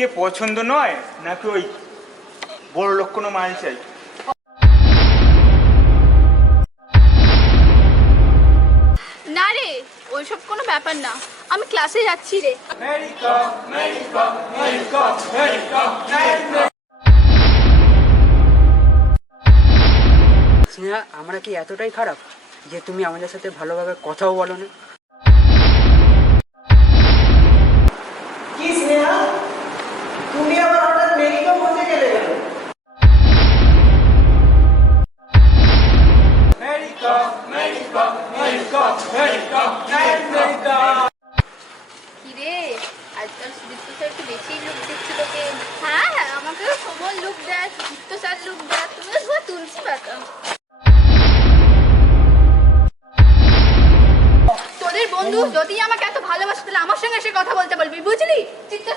V K পছন্দ নয় নাকি ওই বড় লোক কোনো মাল চাই? না রে, ওইসব কোনো ব্যাপার না, আমি ক্লাসে যাচ্ছি রে। স্নেহা, আমরা কি এতটাই খারাপ যে তুমি আমাদের সাথে ভালোভাবে কথাও বলো না? কি স্নেহা, তুমি আবার হঠাৎ মেরিকা বলতে গেলে কেন? কি রে, আজকাল সুদীপ্ত স্যার একটু বেশি লুক দিচ্ছে তোকে। হ্যাঁ হ্যাঁ, আমাকেও সময় লুক দেয়, সুদীপ্ত স্যার লুক দেয়, তুমি তো সবাই তুলছি পাতা। তোদের বন্ধু যদি আমাকে এত ভালোবাসে তাহলে আমার সঙ্গে এসে কথা বলতে বলবি, বুঝলি? চিত্ত